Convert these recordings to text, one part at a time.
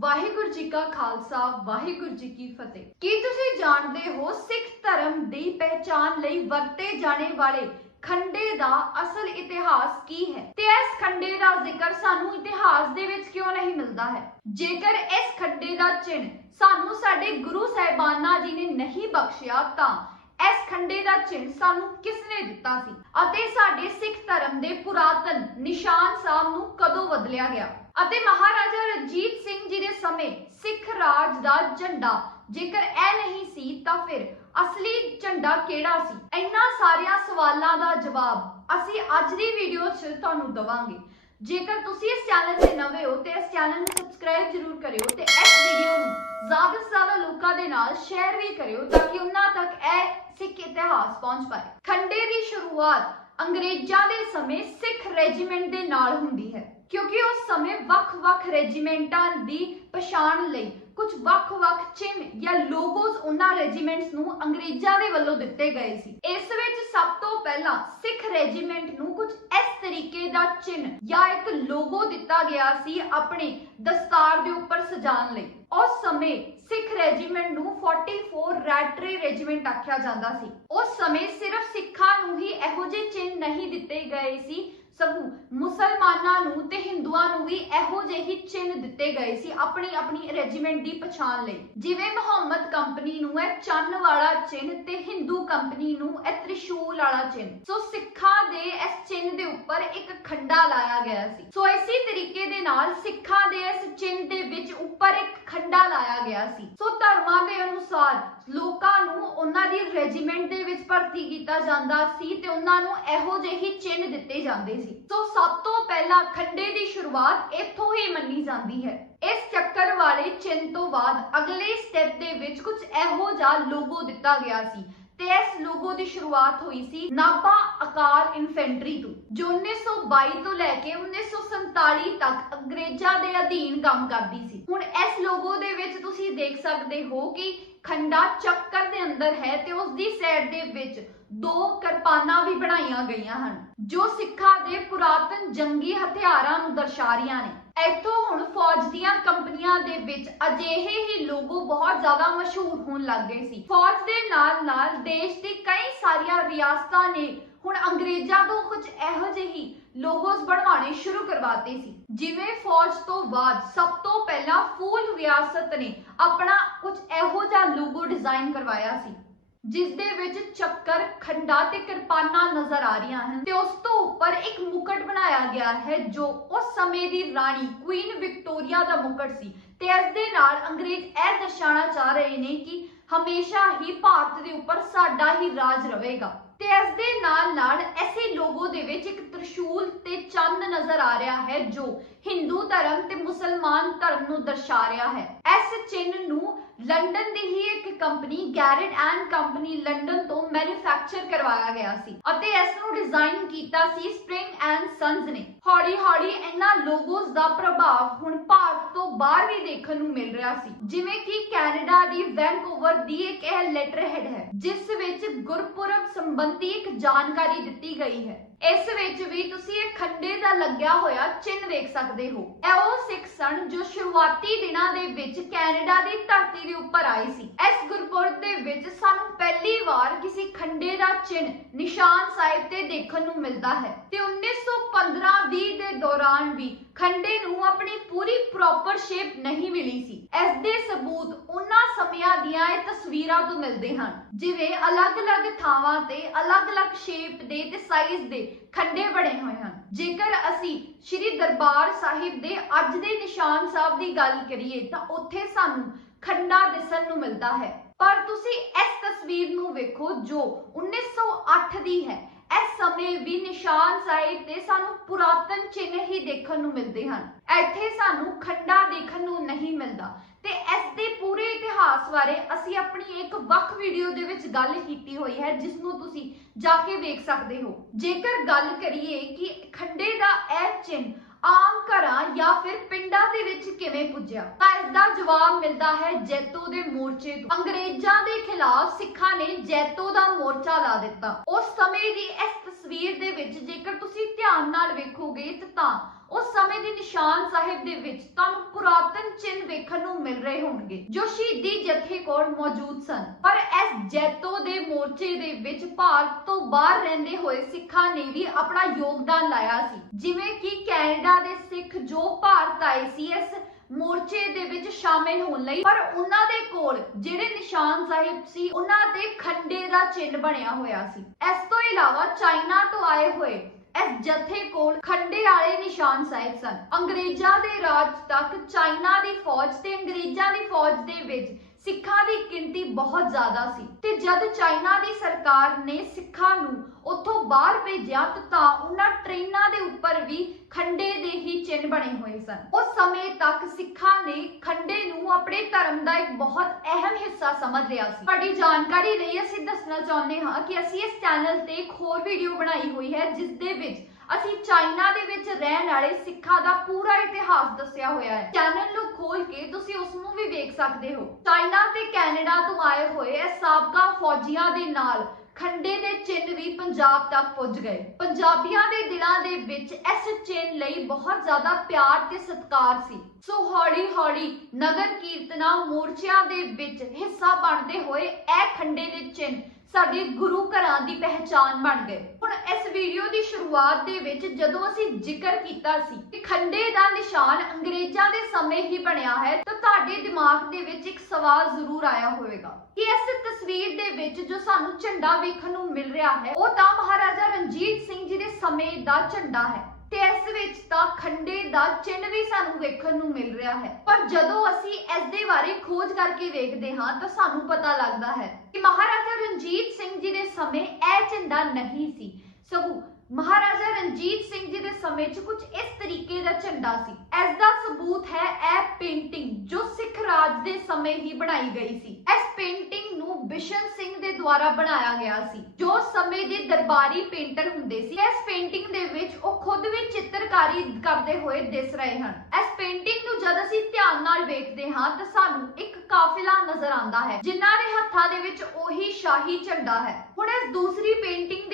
ਵਾਹਿਗੁਰੂ ਜੀ ਕਾ ਖਾਲਸਾ, ਵਾਹਿਗੁਰੂ ਜੀ ਕੀ ਫਤਿਹ। ਕੀ ਤੁਸੀਂ ਜਾਣਦੇ ਹੋ ਸਿੱਖ ਧਰਮ ਦੀ ਪਹਿਚਾਨ ਲਈ ਵਰਤੇ ਜਾਣੇ ਵਾਲੇ ਖੰਡੇ ਦਾ ਅਸਲ ਇਤਿਹਾਸ ਕੀ ਹੈ? ਤੇ ਇਸ ਖੰਡੇ ਦਾ ਜ਼ਿਕਰ ਸਾਨੂੰ ਇਤਿਹਾਸ ਦੇ ਵਿੱਚ ਕਿਉਂ ਨਹੀਂ ਮਿਲਦਾ ਹੈ? ਜੇਕਰ ਇਸ ਖੰਡੇ ਦਾ ਚਿੰਨ੍ਹ ਸਾਨੂੰ ਸਾਡੇ ਗੁਰੂ ਸਾਹਿਬਾਨਾਂ ਜੀ ਨੇ ਨਹੀਂ ਬਖਸ਼ਿਆ, ਤਾਂ ਇਸ ਖੰਡੇ ਦਾ ਚਿੰਨ੍ਹ ਸਾਨੂੰ ਕਿਸ ਨੇ ਦਿੱਤਾ ਸੀ? ਅਤੇ ਸਾਡੇ ਸਿੱਖ ਧਰਮ ਦੇ ਪੁਰਾਤਨ ਨਿਸ਼ਾਨ ਸਾਹਿਬ ਨੂੰ ਕਦੋਂ ਬਦਲਿਆ ਗਿਆ? ਅਤੇ ਮਹਾਰਾਜਾ ਰਣਜੀਤ ਸਿੰਘ ਜੀ ਦੇ ਸਮੇਂ ਸਿੱਖ ਰਾਜ ਦਾ ਝੰਡਾ। ਜੇਕਰ ਇਹ ਨਹੀਂ ਸੀ, ਤਾਂ ਫਿਰ ਅਸਲੀ ਝੰਡਾ ਕਿਹੜਾ ਸੀ? ਇਹਨਾਂ ਸਾਰਿਆਂ ਸਵਾਲਾਂ ਦਾ ਜਵਾਬ ਅਸੀਂ ਅੱਜ ਦੀ ਵੀਡੀਓ 'ਚ ਤੁਹਾਨੂੰ ਦਵਾਂਗੇ। ਜੇਕਰ ਤੁਸੀਂ ਇਸ ਚੈਨਲ ਤੇ ਨਵੇਂ ਹੋ, ਤੇ ਇਸ ਚੈਨਲ ਨੂੰ ਸਬਸਕ੍ਰਾਈਬ ਜ਼ਰੂਰ ਕਰਿਓ ਤੇ ਇਸ ਵੀਡੀਓ ਨੂੰ ਜ਼ਿਆਦਾ ਤੋਂ ਜ਼ਿਆਦਾ ਲੋਕਾਂ ਦੇ ਨਾਲ ਸ਼ੇਅਰ ਵੀ ਕਰਿਓ ਤਾਂ ਕਿ ਉਹਨਾਂ ਤੱਕ ਇਹ ਸਿੱਖ ਇਤਿਹਾਸ ਪਹੁੰਚ ਪਾਏ। ਖੰਡੇ ਦੀ ਸ਼ੁਰੂਆਤ ਅੰਗਰੇਜ਼ਾਂ ਦੇ ਸਮੇਂ ਸਿੱਖ ਰੈਜੀਮੈਂਟ ਦੇ ਨਾਲ ਹੁੰਦੀ ਹੈ। ਕਿਉਂਕਿ ਉਸ ਸਮੇਂ ਵੱਖ-ਵੱਖ ਰੈਜੀਮੈਂਟਾਂ ਦੀ ਪਛਾਣ ਲਈ ਕੁਝ ਵੱਖ-ਵੱਖ ਚਿੰਨ੍ਹ ਜਾਂ ਲੋਗੋਜ਼ ਉਹਨਾਂ ਰੈਜੀਮੈਂਟਸ ਨੂੰ ਅੰਗਰੇਜ਼ਾਂ ਦੇ ਵੱਲੋਂ ਦਿੱਤੇ ਗਏ ਸੀ। ਇਸ ਵਿੱਚ ਸਭ ਤੋਂ ਪਹਿਲਾਂ ਸਿੱਖ ਰੈਜੀਮੈਂਟ ਨੂੰ ਕੁਝ ਇਸ ਤਰੀਕੇ ਦਾ ਚਿੰਨ੍ਹ ਜਾਂ ਇੱਕ ਲੋਗੋ ਦਿੱਤਾ ਗਿਆ ਸੀ ਆਪਣੇ ਦਸਤਾਰ ਦੇ ਉੱਪਰ ਸਜਾਉਣ ਲਈ। ਉਸ ਸਮੇਂ ਸਿੱਖ ਰੈਜੀਮੈਂਟ ਨੂੰ 44 ਰੈਟਰੀ ਰੈਜੀਮੈਂਟ ਆਖਿਆ ਜਾਂਦਾ ਸੀ। ਉਸ ਸਮੇਂ ਸਿਰਫ ਸਿੱਖਾਂ ਨੂੰ ਹੀ ਇਹੋ ਜਿਹੇ ਚਿੰਨ੍ਹ ਨਹੀਂ ਦਿੱਤੇ ਗਏ ਸੀ ਸਗੋਂ ਮੁਸਲਮਾਨਾਂ ਨੂੰ ਤੇ ਹਿੰਦੂਆਂ ਨੂੰ ਵੀ ਇਹੋ ਜਿਹੇ ਹੀ ਚਿੰਨ੍ਹ ਦਿੱਤੇ ਗਏ ਸੀ ਆਪਣੀ ਆਪਣੀ ਰੈਜੀਮੈਂਟ ਦੀ ਪਛਾਣ ਲਈ। ਜਿਵੇਂ ਮੁਹੰਮਦ ਕੰਪਨੀ ਨੂੰ ਇਹ ਚੰਨ ਵਾਲਾ ਚਿੰਨ੍ਹ ਤੇ ਹਿੰਦੂ ਕੰਪਨੀ ਨੂੰ ਇਹ ਤ੍ਰਿਸ਼ੂਲ ਵਾਲਾ ਚਿੰਨ੍ਹ। ਸੋ ਸਿੱਖਾਂ ਦੇ ਇਸ ਚਿੰਨ੍ਹ ਦੇ ਉੱਪਰ ਇੱਕ ਖੰਡਾ ਲਾਇਆ ਗਿਆ ਸੀ। ਸੋ ਇਸੇ ਤਰੀਕੇ ਦੇ ਨਾਲ ਸਿੱਖਾਂ ਦੇ ਇਸ ਚਿੰਨ੍ਹ ਦੇ ਵਿੱਚ ਉੱਪਰ ਇੱਕ ਖੰਡਾ ਲਾਇਆ ਗਿਆ ਸੀ। ਸੋ ਧਰਮਾਂ ਦੇ ਅਨੁਸਾਰ ਲੋਕਾਂ ਨੂੰ ਉਹਨਾਂ ਦੀ ਰੈਜੀਮੈਂਟ ਦੇ ਵਿੱਚ ਭਰਤੀ ਕੀਤਾ ਜਾਂਦਾ ਸੀ ਤੇ ਉਹਨਾਂ ਨੂੰ ਇਹੋ ਜਿਹੇ ਹੀ ਚਿੰਨ੍ਹ ਦਿੱਤੇ ਜਾਂਦੇ ਸੀ। ਸੋ ਸਭ ਤੋਂ ਪਹਿਲਾਂ ਖੰਡੇ ਦੀ ਸ਼ੁਰੂਆਤ ਇੱਥੋਂ ਹੀ ਮੰਨੀ ਜਾਂਦੀ ਹੈ। ਇਸ ਚੱਕਰ ਵਾਲੇ ਚਿੰਨ੍ਹ ਤੋਂ ਬਾਅਦ ਅਗਲੇ ਸਟੈਪ ਦੇ ਵਿੱਚ ਕੁਝ ਇਹੋ ਜਿਹਾ ਲੋਗੋ ਦਿੱਤਾ ਗਿਆ ਸੀ ਤੇ ਇਸ ਲੋਗੋ ਦੀ ਸ਼ੁਰੂਆਤ ਹੋਈ ਸੀ ਨਾਭਾ ਅਕਾਲ ਇਨਫੈਂਟਰੀ ਤੋਂ, ਜੋ 1922 ਤੋਂ ਲੈ ਕੇ 1947 ਤੱਕ ਅੰਗਰੇਜ਼ਾਂ ਦੇ ਅਧੀਨ ਕੰਮ ਕਰਦੀ ਸੀ। ਹੁਣ ਇਸ ਲੋਗੋ ਦੇ ਵਿੱਚ ਤੁਸੀਂ ਦੇਖ ਸਕਦੇ ਹੋ ਕਿ ਖੰਡਾ ਚੱਕਰ ਦੇ ਅੰਦਰ ਹੈ ਤੇ ਉਸ ਦੀ ਸਾਈਡ ਦੇ ਵਿੱਚ ਦੋ ਕਿਰਪਾਨਾਂ ਵੀ ਬਣਾਈਆਂ ਗਈਆਂ ਹਨ, ਜੋ ਸਿੱਖਾਂ ਦੇ ਪੁਰਾਤਨ ਜੰਗੀ ਹਥਿਆਰਾਂ ਨੂੰ ਦਰਸਾ ਰਹੀਆਂ ਨੇ। ਇੱਥੋਂ ਹੁਣ ਫੌਜ ਦੀਆਂ ਕੰਪਨੀਆਂ ਦੇ ਵਿੱਚ ਅਜਿਹੇ ਹੀ ਲੋਗੋ ਬਹੁਤ ਜ਼ਿਆਦਾ ਮਸ਼ਹੂਰ ਹੋਣ ਲੱਗ ਗਏ ਸੀ। ਫੌਜ ਦੇ ਨਾਲ ਨਾਲ ਦੇਸ਼ ਦੀ ਕਈ ਸਾਰੀਆਂ ਰਿਆਸਤਾਂ ਨੇ ਹੁਣ ਅੰਗਰੇਜ਼ਾਂ ਤੋਂ ਕੁਝ ਇਹੋ ਜਿਹੇ ਹੀ ਲੋਗੋਸ ਬਣਵਾਉਣੇ ਸ਼ੁਰੂ ਕਰਵਾਤੇ ਸੀ। ਜਿਵੇਂ ਫੌਜ ਤੋਂ ਬਾਅਦ ਸਭ ਤੋਂ ਪਹਿਲਾਂ ਫੂਲ ਰਿਆਸਤ ਨੇ ਆਪਣਾ ਕੁਝ ਇਹੋ ਜਿਹਾ ਲੋਗੋ ਡਿਜ਼ਾਈਨ ਕਰਵਾਇਆ ਸੀ। ਜਿਸ ਦੇ ਵਿੱਚ ਚੱਕਰ, ਖੰਡਾ ਤੇ ਕਿਰਪਾਨਾਂ ਨਜ਼ਰ ਆ ਰਹੀਆਂ ਹਨ ਤੇ ਉਸ ਤੋਂ ਉੱਪਰ ਇੱਕ ਮੁਕਟ ਬਣਾਇਆ ਗਿਆ ਹੈ ਜੋ ਉਸ ਸਮੇਂ ਦੀ ਰਾਣੀ ਕੁਈਨ ਵਿਕਟੋਰੀਆ ਦਾ ਮੁਕਟ ਸੀ ਤੇ ਇਸ ਦੇ ਨਾਲ ਅੰਗਰੇਜ਼ ਇਹ ਦਰਸਾਉਣਾ ਚਾਹ ਰਹੇ ਨੇ ਕਿ ਹਮੇਸ਼ਾ ਹੀ ਭਾਰਤ ਦੇ ਉੱਪਰ ਸਾਡਾ ਹੀ ਰਾਜ ਰਹੇਗਾ ਤੇ ਇਸ ਦੇ ਨਾਲ ਨਾਲ ਐਸੇ ਲੋਗੋ ਦੇ ਵਿੱਚ ਇੱਕ ਤ੍ਰਿਸ਼ੂਲ ਤੇ ਚੰਦ ਨਜ਼ਰ ਆ ਰਿਹਾ ਹੈ ਜੋ ਹਿੰਦੂ ਧਰਮ ਤੇ ਮੁਸਲਮਾਨ ਧਰਮ ਨੂੰ ਦਰਸਾ ਰਿਹਾ ਹੈ। ਇਸ ਚਿੰਨ੍ਹ ਨੂੰ ਲੰਡਨ ਦੀ ਹੀ ਇੱਕ company Garrett and company London ਤੋਂ ਮੈਨੂਫੈਕਚਰ ਕਰਵਾਇਆ ਗਿਆ ਸੀ ਅਤੇ ਇਸ ਨੂੰ ਡਿਜ਼ਾਈਨ ਕੀਤਾ ਸੀ ਸਪ੍ਰਿੰਗ ਐਂਡ ਸੰਸ ਨੇ। ਹੌਲੀ ਹੌਲੀ ਇਹਨਾਂ ਲੋਗੋਸ ਦਾ ਪ੍ਰਭਾਵ ਹੁਣ ਭਾਰਤ ਤੋਂ ਬਾਹਰ ਵੀ ਦੇਖਣ ਨੂੰ ਮਿਲ ਰਿਹਾ ਸੀ। ਜਿਵੇਂ ਕਿ ਕੈਨੇਡਾ ਦੀ ਵੈਂਕੂਵਰ ਦੀ ਇੱਕ ਇਹ ਲੈਟਰ ਹੈਡ ਹੈ, ਜਿਸ ਵਿੱਚ ਗੁਰਪੁਰਬ ਸੰਬੰਧੀ ਇੱਕ ਜਾਣਕਾਰੀ ਦਿੱਤੀ ਗਈ ਹੈ। ਇਸ ਵਿੱਚ ਵੀ ਤੁਸੀਂ ਇਹ ਖੰਡੇ ਦਾ ਲੱਗਿਆ ਹੋਇਆ ਚਿੰਨ੍ਹ ਵੇਖ ਸਕਦੇ ਹੋ। ਇਹ ਉਹ ਸਿੱਖ ਸਨ ਜੋ ਸ਼ੁਰੂਆਤੀ ਦਿਨਾਂ ਦੇ ਵਿੱਚ ਕੈਨੇਡਾ ਦੀ ਧਰਤੀ ਦੇ ਉੱਪਰ ਆਏ ਸੀ। ਇਸ ਗੁਰਪੁਰਬ ਦੇ ਵਿੱਚ ਸਾਨੂੰ ਪਹਿਲੀ ਵਾਰ ਕਿਸੇ ਖੰਡੇ ਦਾ ਚਿੰਨ੍ਹ ਨਿਸ਼ਾਨ ਸਾਹਿਬ ਤੇ ਦੇਖਣ ਨੂੰ ਮਿਲਦਾ ਹੈ ਤੇ 1915-20 ਦੇ ਦੌਰਾਨ ਵੀ ਖੰਡੇ ਨੂੰ ਆਪਣੀ ਪੂਰੀ ਪ੍ਰੋਪਰ ਸ਼ੇਪ ਨਹੀਂ ਮਿਲੀ ਸੀ। ਇਸ ਦੇ ਸਬੂਤ ਉਹਨਾਂ ਸਮਿਆਂ ਦੀਆਂ ਇਹ ਤਸਵੀਰਾਂ ਤੋਂ ਮਿਲਦੇ ਹਨ। ਜਿਵੇਂ ਅਲੱਗ-ਅਲੱਗ ਥਾਵਾਂ ਤੇ ਅਲੱਗ-ਅਲੱਗ ਸ਼ੇਪ ਦੇ ਤੇ ਸਾਈਜ਼ ਦੇ ਖੰਡੇ ਬਣੇ ਹੋਏ ਹਨ। ਜੇਕਰ ਅਸੀਂ ਸ਼੍ਰੀ ਦਰਬਾਰ ਸਾਹਿਬ ਦੇ ਅੱਜ ਦੇ ਨਿਸ਼ਾਨ ਸਾਹਿਬ ਦੀ ਗੱਲ ਕਰੀਏ, ਤਾਂ ਉੱਥੇ ਸਾਨੂੰ ਖੰਡਾ ਦਿਸਣ ਨੂੰ ਮਿਲਦਾ ਹੈ। ਪਰ ਤੁਸੀਂ ਇਸ ਤਸਵੀਰ ਨੂੰ ਵੇਖੋ, ਜੋ 1908 ਦੀ ਹੈ। ਇਸ ਸਮੇਂ ਵੀ ਨਿਸ਼ਾਨ ਸਾਹਿਬ ਤੇ ਸਾਨੂੰ ਪੁਰਾਤਨ ਚਿੰਨ੍ਹ ਹੀ ਦੇਖਣ ਨੂੰ ਮਿਲਦੇ ਹਨ। ਇੱਥੇ ਸਾਨੂੰ ਖੰਡਾ ਦੇਖਣ ਨੂੰ ਨਹੀਂ ਮਿਲਦਾ ਤੇ ਇਸ ਦੇ ਪੂਰੇ ਇਤਿਹਾਸ ਬਾਰੇ ਅਸੀਂ ਆਪਣੀ ਇੱਕ ਵੱਖ ਵੀਡੀਓ ਦੇ ਵਿੱਚ ਗੱਲ ਕੀਤੀ ਹੋਈ ਹੈ ਜਿਸ ਨੂੰ ਤੁਸੀਂ ਜਾ ਕੇ ਵੇਖ ਸਕਦੇ ਹੋ। ਜੇਕਰ ਗੱਲ ਕਰੀਏ ਕਿ ਖੰਡੇ ਦਾ ਇਹ ਚਿੰਨ੍ਹ ਆਮ ਘਰਾਂ ਜਾਂ ਫਿਰ ਪਿੰਡਾਂ ਦੇ ਵਿੱਚ ਕਿਵੇਂ ਪੁੱਜਿਆ, ਤਾਂ ਇਸ ਦਾ ਜਵਾਬ ਮਿਲਦਾ ਹੈ ਜੈਤੋ ਦੇ ਮੋਰਚੇ ਤੋਂ। ਅੰਗਰੇਜ਼ਾਂ ਦੇ ਖਿਲਾਫ ਸਿੱਖਾਂ ਨੇ ਜੈਤੋ ਦਾ ਮੋਰਚਾ ਲਾ ਦਿੱਤਾ। ਉਸ ਸਮੇਂ ਦੀ ਇਸ ਤਸਵੀਰ ਦੇ ਵਿੱਚ ਜੇਕਰ ਤੁਸੀਂ ਧਿਆਨ ਨਾਲ ਵੇਖੋਗੇ ਤਾਂ ਉਸ ਸਮੇਂ ਦੇ ਨਿਸ਼ਾਨ ਸਾਹਿਬ ਦੇ ਵਿੱਚ ਤੁਹਾਨੂੰ ਪੁਰਾਤਨ ਚਿੰਨ੍ਹ ਵੇਖਣ ਨੂੰ ਮਿਲ ਰਹੇ ਹੋਣਗੇ, ਜੋ ਸ਼ਹੀਦੀ ਜਥੇ ਕੋਲ ਮੌਜੂਦ ਸਨ। ਪਰ ਇਸ ਜੈਤੋ ਦੇ ਮੋਰਚੇ ਦੇ ਵਿੱਚ ਭਾਰਤ ਤੋਂ ਬਾਹਰ ਰਹਿੰਦੇ ਹੋਏ ਸਿੱਖਾਂ ਨੇ ਵੀ ਆਪਣਾ ਯੋਗਦਾਨ ਲਾਇਆ ਸੀ। ਜਿਵੇਂ ਕਿ ਕੈਨੇਡਾ ਦੇ ਸਿੱਖ ਜੋ ਭਾਰਤ ਆਏ ਸੀ, ਇਸ ਮੋਰਚੇ ਦੇ ਵਿੱਚ ਸ਼ਾਮਿਲ ਹੋਣ ਲਈ। ਪਰ ਉਹਨਾਂ ਦੇ ਕੋਲ ਜਿਹੜੇ ਨਿਸ਼ਾਨ ਸਾਹਿਬ ਸੀ, ਉਹਨਾਂ ਤੇ ਖੰਡੇ ਦਾ ਚਿੰਨ੍ਹ ਬਣਿਆ ਹੋਇਆ ਸੀ। ਇਸ ਤੋਂ ਇਲਾਵਾ ਚਾਈਨਾ ਤੋਂ ਆਏ ਹੋਏ ਇਸ ਜਥੇ ਕੋਲ ਖੰਡੇ ਵਾਲੇ ਨਿਸ਼ਾਨ ਸਾਹਿਬ ਸਨ। ਅੰਗਰੇਜ਼ਾਂ ਦੇ ਰਾਜ ਤੱਕ ਚਾਈਨਾ ਦੀ ਫੌਜ ਤੇ ਅੰਗਰੇਜ਼ਾਂ ਦੀ ਫੌਜ ਦੇ ਵਿੱਚ ਸਿੱਖਾਂ ਦੀ ਗਿਣਤੀ ਬਹੁਤ ਜ਼ਿਆਦਾ ਸੀ ਤੇ ਜਦ ਚਾਈਨਾ ਦੀ ਸਰਕਾਰ ਨੇ ਸਿੱਖਾਂ ਨੂੰ ਉੱਥੋਂ ਬਾਹਰ ਭੇਜਿਆ ਤਾਂ ਉਹਨਾਂ ਟ੍ਰੇਨਾਂ ਦੇ ਉੱਪਰ ਵੀ ਖੰਡੇ ਦੇ ਹੀ ਚਿੰਨ੍ਹ ਬਣੇ ਹੋਏ ਸਨ। ਉਸ ਸਮੇਂ ਤੱਕ ਸਿੱਖਾਂ ਨੇ ਖੰਡੇ ਨੂੰ ਆਪਣੇ ਧਰਮ ਦਾ ਇੱਕ ਬਹੁਤ ਅਹਿਮ ਹਿੱਸਾ ਸਮਝ ਲਿਆ ਸੀ। ਤੁਹਾਡੀ ਜਾਣਕਾਰੀ ਲਈ ਅਸੀਂ ਦੱਸਣਾ ਚਾਹੁੰਦੇ ਹਾਂ ਕਿ ਅਸੀਂ ਇਸ ਚੈਨਲ ਤੇ ਇੱਕ ਹੋਰ ਵੀਡੀਓ ਬਣਾਈ ਹੋਈ ਹੈ, ਜਿਸ ਦੇ ਵਿੱਚ ਅਸੀਂ ਚਾਈਨਾ ਦੇ ਵਿੱਚ ਰਹਿਣ ਵਾਲੇ ਸਿੱਖਾਂ ਦਾ ਪੂਰਾ ਇਤਿਹਾਸ ਦੱਸਿਆ ਹੋਇਆ ਹੈ। ਚੈਨਲ ਨੂੰ ਖੋਲ ਕੇ ਤੁਸੀਂ ਉਸ ਨੂੰ ਵੀ ਵੇਖ ਸਕਦੇ ਹੋ। ਚਾਈਨਾ ਤੇ ਕੈਨੇਡਾ ਤੋਂ ਆਏ ਹੋਏ ਇਹ ਸਾਬਕਾ ਫੌਜੀਆਂ ਦੇ ਨਾਲ ਖੰਡੇ ਦੇ ਚਿੰਨ੍ਹ ਵੀ ਪੰਜਾਬ ਤੱਕ ਪੁੱਜ ਗਏ। ਪੰਜਾਬੀਆਂ ਦੇ ਦਿਲਾਂ ਦੇ ਵਿੱਚ ਇਸ ਚਿੰਨ੍ਹ ਲਈ ਬਹੁਤ ਜ਼ਿਆਦਾ ਪਿਆਰ ਤੇ ਸਤਿਕਾਰ ਸੀ। ਸੋ ਹੌਲੀ ਹੌਲੀ ਨਗਰ ਕੀਰਤਨਾ ਮੋਰਚਿਆਂ ਦੇ ਵਿੱਚ ਹਿੱਸਾ ਬਣਦੇ ਹੋਏ ਇਹ ਖੰਡੇ ਦੇ ਚਿੰਨ੍ਹ ਸਾਡੇ ਗੁਰੂ ਘਰਾਂ ਦੀ ਪਹਿਚਾਨ ਬਣ ਗਏ। ਹੁਣ ਇਸ ਵੀਡੀਓ ਦੀ ਸ਼ੁਰੂਆਤ ਦੇ ਵਿੱਚ ਜਦੋਂ ਅਸੀਂ ਜ਼ਿਕਰ ਕੀਤਾ ਸੀ ਕਿ ਖੰਡੇ ਦਾ ਨਿਸ਼ਾਨ ਅੰਗਰੇਜ਼ਾਂ ਦੇ ਸਮੇਂ ਹੀ ਬਣਿਆ ਹੈ ਤੁਹਾਡੇ ਦਿਮਾਗ ਦੇ ਵਿੱਚ ਇੱਕ ਸਵਾਲ ਜ਼ਰੂਰ ਆਇਆ ਹੋਵੇਗਾ ਕਿ ਇਸ ਤਸਵੀਰ ਦੇ ਵਿੱਚ ਜੋ ਸਾਨੂੰ ਝੰਡਾ ਵੇਖਣ ਨੂੰ ਮਿਲ ਰਿਹਾ ਹੈ, ਉਹ ਤਾਂ ਮਹਾਰਾਜਾ ਰਣਜੀਤ ਸਿੰਘ ਜੀ ਦੇ ਸਮੇਂ ਦਾ ਝੰਡਾ ਹੈ ਤੇ ਇਸ ਵਿੱਚ ਤਾਂ ਖੰਡੇ ਦਾ ਚਿੰਨ੍ਹ ਵੀ ਸਾਨੂੰ ਵੇਖਣ ਨੂੰ ਮਿਲ ਰਿਹਾ ਹੈ। ਪਰ ਜਦੋਂ ਅਸੀਂ ਇਸ ਦੇ ਬਾਰੇ ਖੋਜ ਕਰਕੇ ਵੇਖਦੇ ਹਾਂ, ਤਾਂ ਸਾਨੂੰ ਪਤਾ ਲੱਗਦਾ ਹੈ ਕਿ ਮਹਾਰਾਜਾ ਰਣਜੀਤ ਸਿੰਘ ਜੀ ਦੇ ਸਮੇਂ ਇਹ ਝੰਡਾ ਨਹੀਂ ਸੀ। ਸਗੋਂ ਮਹਾਰਾਜਾ ਰਣਜੀਤ ਸਿੰਘ ਜੀ ਦੇ ਸਮੇਂ 'ਚ ਕੁਝ ਇਸ ਤਰੀਕੇ ਦਾ ਝੰਡਾ ਸੀ। ਇਸ ਦਾ ਸਬੂਤ ਹੈ ਇਹ ਪੇਂਟਿੰਗ ਜੋ ਸਿੱਖ ਰਾਜ ਦੇ ਸਮੇਂ ਹੀ ਬਣਾਈ ਗਈ ਸੀ। ਇਸ ਪੇਂਟਿੰਗ ਨੂੰ ਬਿਸ਼ਨ ਸਿੰਘ ਦੇ ਦੁਆਰਾ ਬਣਾਇਆ ਗਿਆ ਸੀ, ਜੋ ਸਮੇਂ ਦੇ ਦਰਬਾਰੀ ਪੇਂਟਰ ਹੁੰਦੇ ਸੀ। ਇਸ ਪੇਂਟਿੰਗ ਦੇ ਵਿੱਚ ਉਹ ਖੁਦ ਵੀ ਚਿੱਤਰਕਾਰੀ ਕਰਦੇ ਹੋਏ ਦਿਸ ਰਹੇ ਹਨ। ਇਸ ਪੇਂਟਿੰਗ ਨੂੰ ਜਦ ਅਸੀਂ ਧਿਆਨ ਨਾਲ ਵੇਖਦੇ ਹਾਂ, ਤਾਂ ਸਾਨੂੰ ਇੱਕ ਕਾਫਿਲਾ ਨਜ਼ਰ ਆਉਂਦਾ ਹੈ, ਜਿਨ੍ਹਾਂ ਦੇ ਹੱਥਾਂ ਦੇ ਵਿੱਚ ਉਹੀ ਸ਼ਾਹੀ ਝੰਡਾ ਹੈ। ਹੁਣ ਇਸ ਦੂਸਰੀ ਪੇਂਟਿੰਗ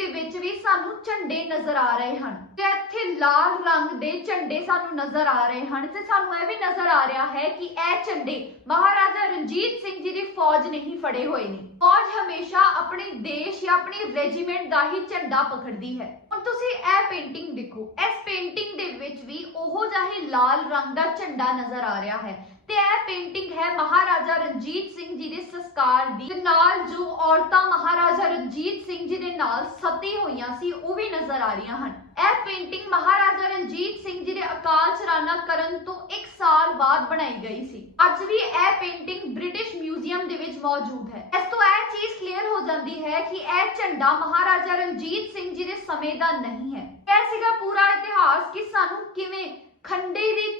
ਸਾਨੂੰ ਝੰਡੇ ਨਜ਼ਰ ਆ ਰਹੇ ਹਨ ਤੇ ਇੱਥੇ ਲਾਲ ਰੰਗ ਦੇ ਝੰਡੇ ਸਾਨੂੰ ਨਜ਼ਰ ਆ ਰਹੇ ਹਨ ਤੇ ਸਾਨੂੰ ਇਹ ਵੀ ਨਜ਼ਰ ਆ ਰਿਹਾ ਹੈ ਕਿ ਇਹ ਝੰਡੇ ਮਹਾਰਾਜਾ ਰਣਜੀਤ ਸਿੰਘ ਜੀ ਦੀ ਫੌਜ ਨਹੀਂ ਫੜੇ ਹੋਏ ਨੇ। ਫੌਜ ਹਮੇਸ਼ਾ ਆਪਣੇ ਦੇਸ਼ ਜਾਂ ਆਪਣੀ ਰੈਜੀਮੈਂਟ ਦਾ ਹੀ ਝੰਡਾ ਪਕੜਦੀ ਹੈ। ਹੁਣ ਤੁਸੀਂ ਇਹ ਪੇਂਟਿੰਗ ਦੇਖੋ। ਇਸ ਪੇਂਟਿੰਗ ਦੇ ਵਿੱਚ ਵੀ ਉਹੋ ਜਿਹਾ ਲਾਲ ਰੰਗ ਦਾ ਝੰਡਾ ਨਜ਼ਰ ਆ ਰਿਹਾ ਹੈ। ਤੇ ਇਹ ਪੇਂਟਿੰਗ ਹੈ ਮਹਾਰਾਜਾ ਰਣਜੀਤ ਸਿੰਘ ਜੀ ਦੇ ਸੰਸਕਾਰ ਦੀ। ਤੇ ਨਾਲ ਜੋ ਔਰਤਾਂ ਮਹਾਰਾਜਾ ਰਣਜੀਤ ਸਿੰਘ ਜੀ ਦੇ ਨਾਲ ਸਤੀ ਹੋਈਆਂ ਸੀ, ਉਹ ਵੀ ਨਜ਼ਰ ਆ ਰਹੀਆਂ ਹਨ। ਇਹ ਪੇਂਟਿੰਗ ਮਹਾਰਾਜਾ ਰਣਜੀਤ ਸਿੰਘ ਜੀ ਦੇ ਅਕਾਲ ਚਲਾਣਾ ਕਰਨ ਤੋਂ 1 ਸਾਲ ਬਾਅਦ ਬਣਾਈ ਗਈ ਸੀ। ਅੱਜ ਵੀ ਇਹ ਪੇਂਟਿੰਗ ਬ੍ਰਿਟਿਸ਼ ਮਿਊਜ਼ੀਅਮ ਦੇ ਵਿੱਚ ਮੌਜੂਦ ਹੈ। ਇਸ ਤੋਂ ਇਹ ਚੀਜ਼ ਕਲੀਅਰ ਹੋ ਜਾਂਦੀ ਹੈ ਕਿ ਇਹ ਝੰਡਾ ਮਹਾਰਾਜਾ ਰਣਜੀਤ ਸਿੰਘ ਜੀ ਦੇ ਸਮੇਂ ਦਾ ਨਹੀਂ ਹੈ। ਇਹ ਸੀਗਾ ਪੂਰਾ ਇਤਿਹਾਸ ਕਿ ਸਾਨੂੰ ਕਿਵੇਂ ਖੰਡੇ ਦੀ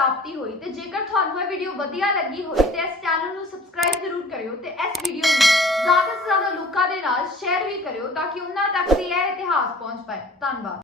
ਪ੍ਰਾਪਤੀ ਹੋਈ ਤੇ ਜੇਕਰ ਤੁਹਾਨੂੰ ਇਹ ਵੀਡੀਓ ਵਧੀਆ ਲੱਗੀ ਹੋਵੇ ਤੇ ਇਸ ਚੈਨਲ ਨੂੰ ਸਬਸਕ੍ਰਾਈਬ ਜ਼ਰੂਰ ਕਰਿਓ ਤੇ ਇਸ ਵੀਡੀਓ ਨੂੰ ਜ਼ਿਆਦਾ ਤੋਂ ਜ਼ਿਆਦਾ ਲੋਕਾਂ ਦੇ ਨਾਲ ਸ਼ੇਅਰ ਵੀ ਕਰਿਓ ਤਾਂ ਕਿ ਉਹਨਾਂ ਤੱਕ ਵੀ ਇਹ ਇਤਿਹਾਸ ਪਹੁੰਚ ਪਾਏ। ਧੰਨਵਾਦ।